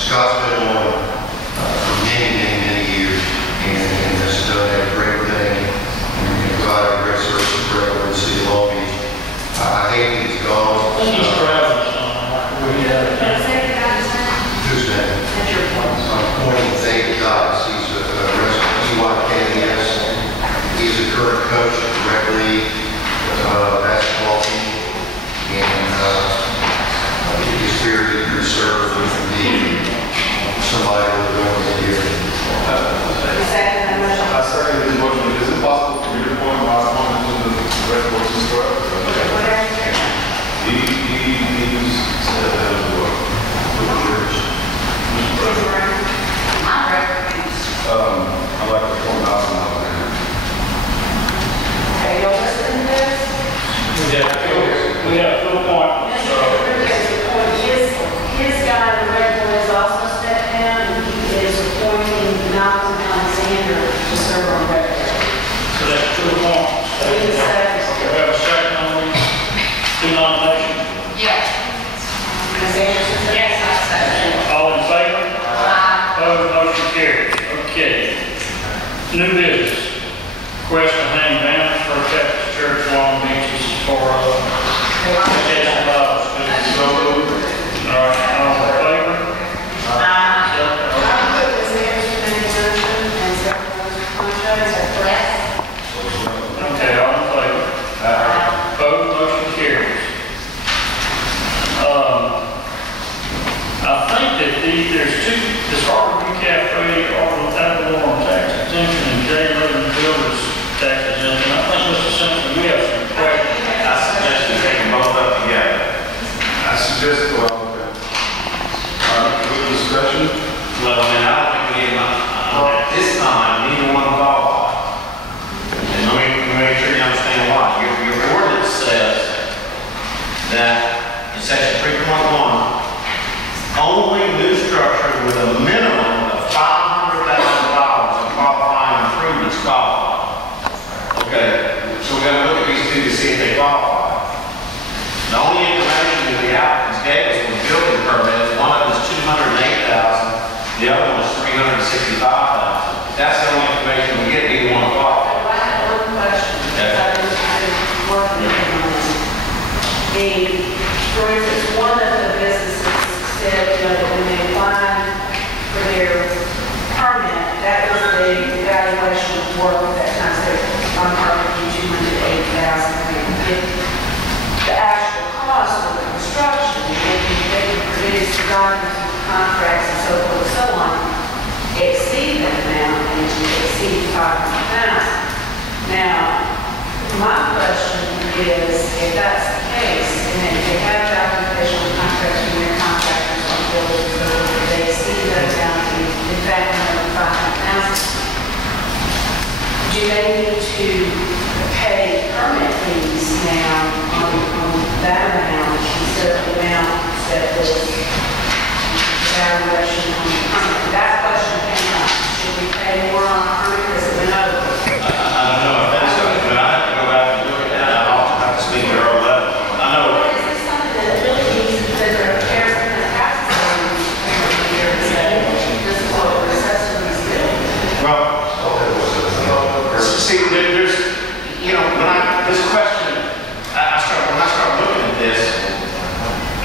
Scott's been on for many years and has done a great thing and provided a great service for everyone in the city of Long Beach. I hate that he's gone. He's traveling Who's that? That's your point. I'm pointing David Dodds. He's with EYKS. He's a current coach of the rec league basketball team, and he's very eager to serve and be somebody we're going to give. I second his motion. Is it possible for me to point my opponent to the rec coach instructor? He's said that as well. I'd like to point out something. Okay, you'll listen to this? We have full point. His guy, the regular, is also stepped down, and he is appointing Malcolm Alexander to serve on regular. So that's full point. Please, We have a second on the nomination. yes. Ms. Anderson? Yes, I second. All in favor? Opposed, motion carries. Okay. New business. Request to hang banners for Baptist Church Long Beach for Jason Bible students. So moved. All right, all in favor? I put Ms. Anderson in the motion and several contracts, correct? Okay, all in favor? Opposed, motion carries. I think that there's two, this Harbor View Cafe, Apple tax exemption, and J. Levin Builders tax exemption. I think Mr. Simpson, we have some questions. I suggest you take them both up together. I suggest, good discussion. Well, I don't think we need enough. At this time, neither one qualifies. And let me make sure you understand why. Your ordinance says that in section 3.1, only new structures with a minimum of $500,000 in qualifying improvements qualify. Okay, so we're going to look at these two to see if they qualify. The only information that the applicants gave us was building permits. One of them is $208,000, the other one is $365,000. That's the only information we get, neither one qualifies. I have one question. I've been working on this. For instance, one of the businesses said, you know, that when they applied for their permit, that was the evaluation of work that kind of said, on permit, $280,000. The actual cost of the construction, they can produce documents, contracts, and so forth and so on, exceed that amount and exceed $500,000. Now, my question is, if that's the case, and if they have application contracts from their contractors on buildings, so if they exceed that amount, in fact, another $500,000, do they need to pay permit fees now on that amount instead of the amount that was evaluation on the permit? That question came up. Should we pay more on permit because it went over? I don't know if that's something, but I have to go back and look at that. I'll have to speak to Earl Level. I know. Or is this something that really needs to be repairs and the taxes every year and say, this is what we're assessing these buildings? Well, see, there's, you know, this question, when I start looking at this,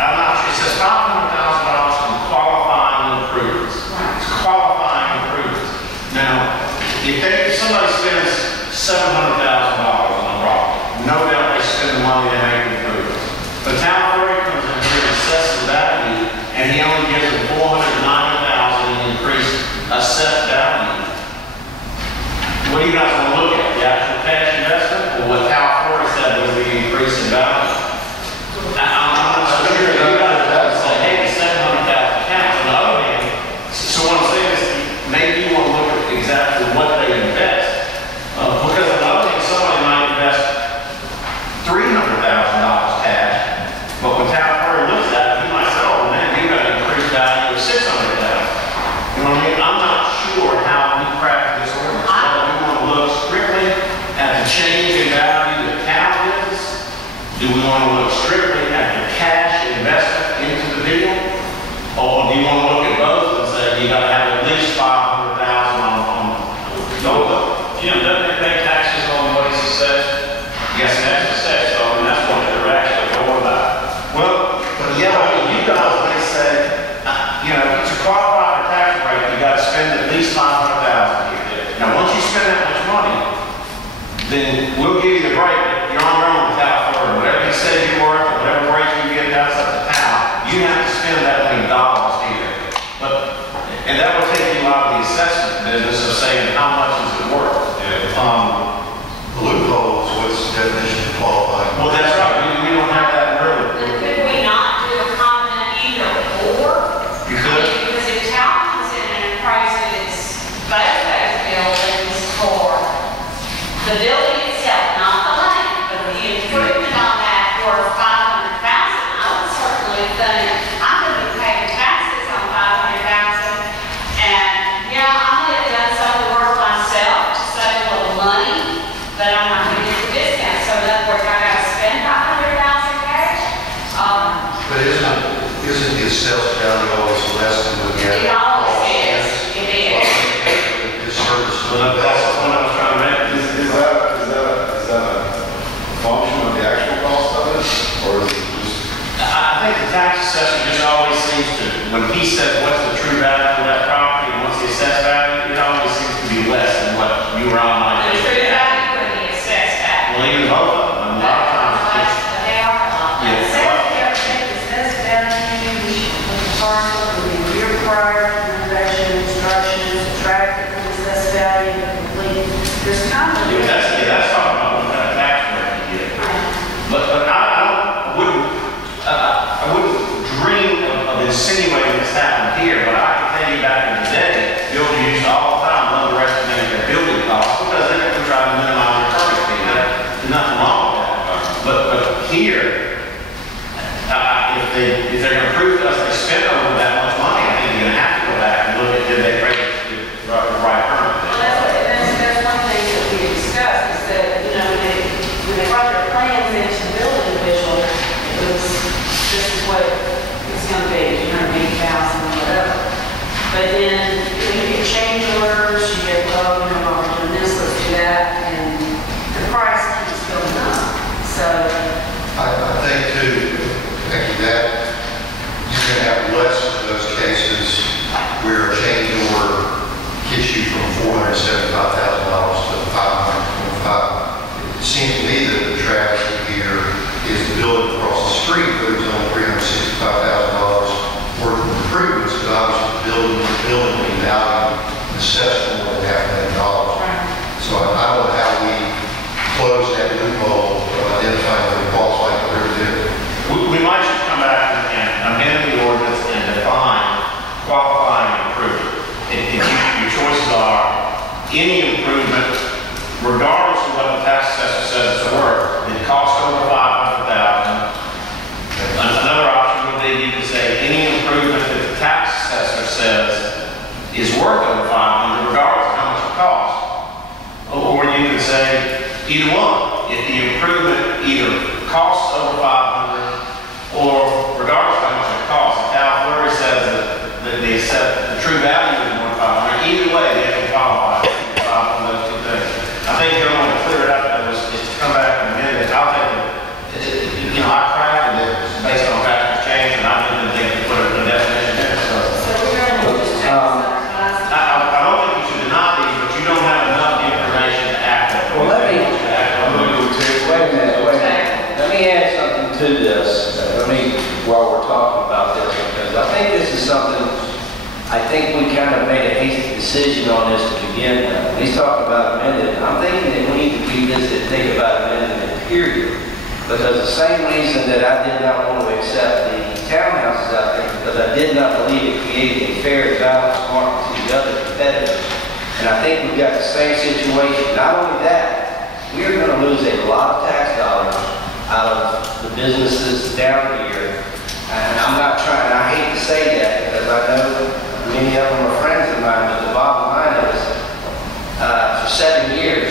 I'm not sure. It says $500,000 from qualifying improvements. It's qualifying improvements. Now, if somebody spends $700,000 on a property, no doubt they spend the money to make improvements. But town authority comes in here and assesses value, and he only gives them $490,000 in increased assessed value. What do you guys want to look at? The actual cash investment, or what town authority said was the increase in value? I'm not so sure. You guys say, hey, the $700,000 counts. On the other hand, so what I'm saying is, maybe you want to look at exactly what they invest. Because on the other hand, somebody might invest $300,000 cash, but when town authority looks at it, he might say, oh man, you got an increased value of $600,000. You know what I mean? I'm not sure how we craft this ordinance. Whether we want to look strictly at the change in value that town gives, do we want to look strictly at the cash investment into the deal? Or do you want to look at both and say you gotta have at least 500,000 on, Jim, doesn't it pay taxes on what he's assessed? yes, That's assessed, so and that's what they're actually going by. well, yeah, I mean, you guys, they say, to qualify for tax rate, you gotta spend at least 500,000 here. Now, once you spend that much money, then we'll give you the break. You're on your own without Florida. Whatever you say you're worth, or whatever break you get, that's up to town. You have to spend that many dollars here. And that will take you out of the assessment business of saying how much is it worth. The loophole is what's the definition of qualifying. Well, that's right. We don't have that really. Then could we not do a comment either or? You could. Because if town comes in and appraises both those buildings for the building itself, not the land, but the improvement on that for 500,000, I would certainly think I'm going to be paying taxes on 500,000. And yeah, I might have done some of the work myself to save a little money, but I'm not going to get the discount. So in other words, I got to spend 500,000 cash. But isn't the sales value always less than what you have? It always is. It is. This service. Well, that's the point I was trying to make. Is that a function of the actual cost of it, or is it just? I think the tax assessor just always seems to, when he says what's the true value of that property and what's the assessed value, it always seems to be less than what you or I might The think. true value would be assessed back. Well, even both of them, a lot of times, it's They are a lot. Yeah. It says here, it says value, the parcel, the year prior to renovation, construction, subtracted from the assessed value, complete. There's kind of. that's talking about what kind of tax rate you get. But I wouldn't dream of insinuating this happened here, but I can tell you back in the day, builders used to all the time underestimate their building costs because they were trying to minimize their permit fee. There's nothing wrong with that. But here, if they're going to prove to us they spent over that much money, I think you're going to have to go back and look at did they pay the right permit fee. Well, that's one thing that we discussed, is that, when they brought their plans into the building division, it was, this is what it's gonna be, 280,000, whatever. But then, you get change orders, you get, well, we're doing this, let's do that, and the price keeps going up. So, I think too, thinking that you're going to have less of those cases where a change order gets you from $475,000 to $525,000. It seems to me that the tragedy here is the building across the street where there's only $365,000 worth of improvements, but obviously the building will be valued and assessed more than $500,000. So I don't know how we close that loophole of identifying what it costs like whatever it is. We might just come back and amend the ordinance and define qualifying improvement. Your choices are any improvement, regardless of what the tax assessor says it's worth, it costs over $500,000. Another option would be you could say any improvement that the tax assessor says is worth over $500,000, regardless of how much it costs. Or you could say either one. If the improvement either costs over $500,000 or regardless of how much it costs, if Cal Fleury says that they accept the true value is more $500,000, either way they can qualify for those two things. I think the only way to clear it up though is to come back and amend it. I'll take it. I crafted it based on factors change, and I didn't think to put a definition in it. So we're gonna just check I don't think you should deny these, but you don't have enough information to act on. Well, let me- Wait Wait a minute. Let me add something to this. While we're talking about this, because I think this is something, I think we kind of made a hasty decision on this to begin with. He's talking about amending. I'm thinking that we need to revisit and think about amending it, period. Because the same reason that I did not want to accept the townhouses out there, because I did not believe it created a fair and balanced market to the other competitors. And I think we've got the same situation. Not only that, we are going to lose a lot of tax dollars out of the businesses down here. And I'm not trying, I hate to say that because I know many of them are friends of mine, but the bottom line is, for 7 years,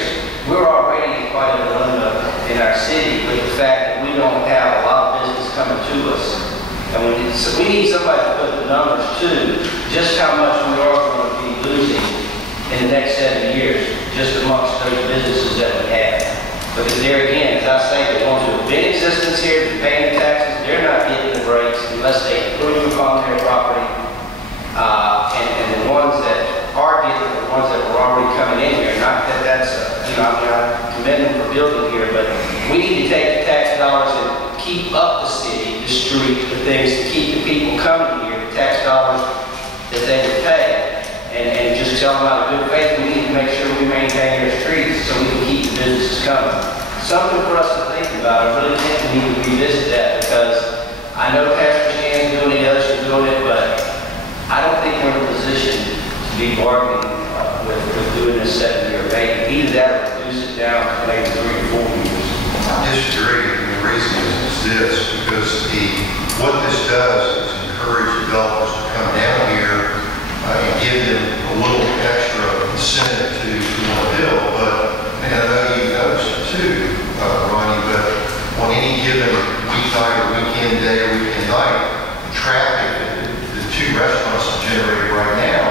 we're already quite a dilemma in our city with the fact that we don't have a lot of business coming to us. And so we need somebody to put the numbers to just how much we are going to be losing in the next 7 years, just amongst those businesses that we have. Because there again, as I say, the ones who have been in existence here, been paying the taxes, they're not getting the breaks unless they improve upon their property. And the ones that are getting, the ones that were already coming in here, not that that's, I commend them for building here, but we need to take the tax dollars and keep up the city, the street, the things to keep the people coming here, the tax dollars that they would pay. And just tell them out of good faith, we need to make sure we maintain our streets so we can keep the businesses coming. Something for us to think about. I really think we need to revisit that because I know Pastor Shan's doing it, others are doing it, but I don't think we're in a position to be bargaining with doing this 7-year abatement. Either that or reduce it down to maybe 3 or 4 years. I disagree, and the reason is this, because what this does is encourage developers to come down here and give them a little extra incentive to want to build. But, and I know you noticed too, Ronnie, but on any given weeknight or weekend day or weekend night, the traffic that the 2 restaurants have generated right now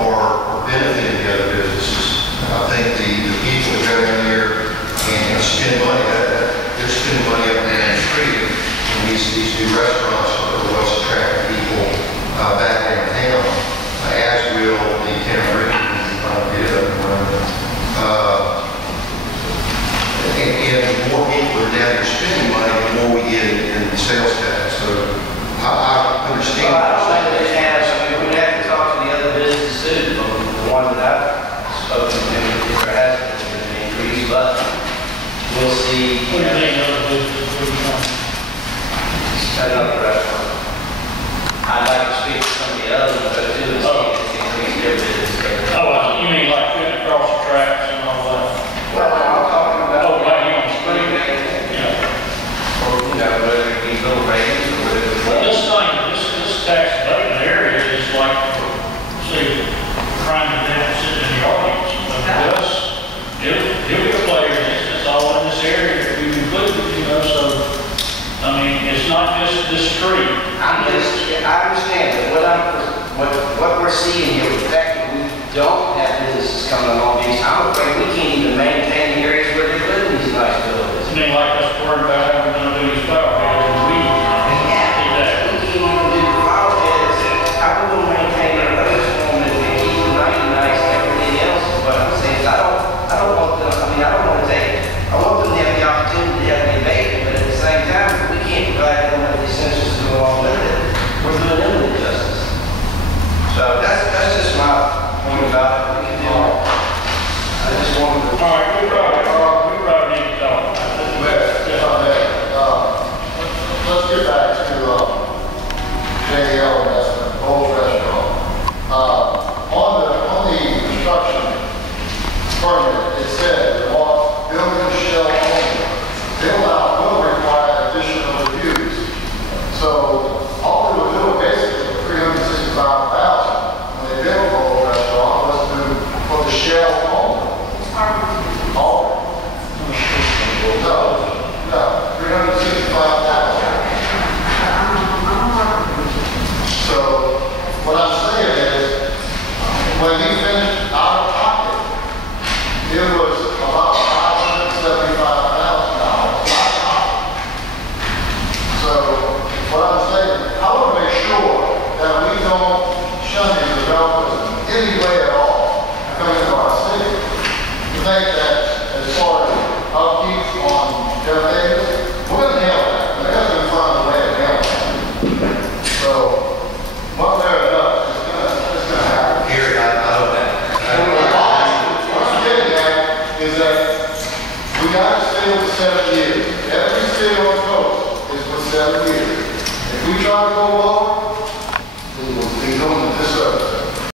are benefiting the other businesses. I think the people that go down there and spend money, they're spending money up there in the street, and these new restaurants are what's attracting people back downtown, as will the town region get up and running. And the more people are down there spending money, the more we get in sales tax. So I understand. Well, I don't think they have, we'd have to talk to the other businesses too, the ones that I've spoken to, if there has been an increase, but we'll see. What do you think other businesses? Another restaurant. I'd like to speak to some of the other ones that do this, increase their business. Oh, you mean like getting across the tracks and all that? Well, I'm talking about. Oh, right here on the street. Yeah. Or, whether it be little ratings or whether it's. Well, this tax abatement area is like, see, crime and deficit in the audience. But Gus, he'll be a player in this. It's all in this area that we've included, so, I mean, it's not just this street. I understand, but what we're seeing here, the fact that we don't have businesses coming along these, I'm afraid we can't even maintain the areas where they're living these nice buildings. I mean, like us worried about how we're gonna do these power heads, and we We can't even do the flower beds. How we gonna maintain our roads for them and keep them nice and everything else? But I'm saying is I don't want them, I want them to have the opportunity to have the abatement, but at the same time, if we can't provide them with the essentials to go along with it, we're doing them an injustice. So that's just my point about it. We can do it. I just want to. all right, we probably need to talk. Let's get back to JL Investment, Bowles Restaurant. On the construction permit, it said they want building shell only. Build out will require additional reviews. So all they would do basically for $365,000 when they built Bowles Restaurant was to put the shell only. All. No, $365,000. So what I'm saying is, when he finished out of pocket, it was about $575,000 out of pocket. So what I'm saying, I want to make sure that we don't shun these developers in any way at all coming to our city. We think that as far as upkeep on their things, we're going to handle that. We're going to find a way to handle that. So, one way or another, it's going to happen. Gary, I know that. What I'm getting at is that we got to stay with 7 years. Every city on the coast is for 7 years. If we try to go lower, we will be doing the disservice.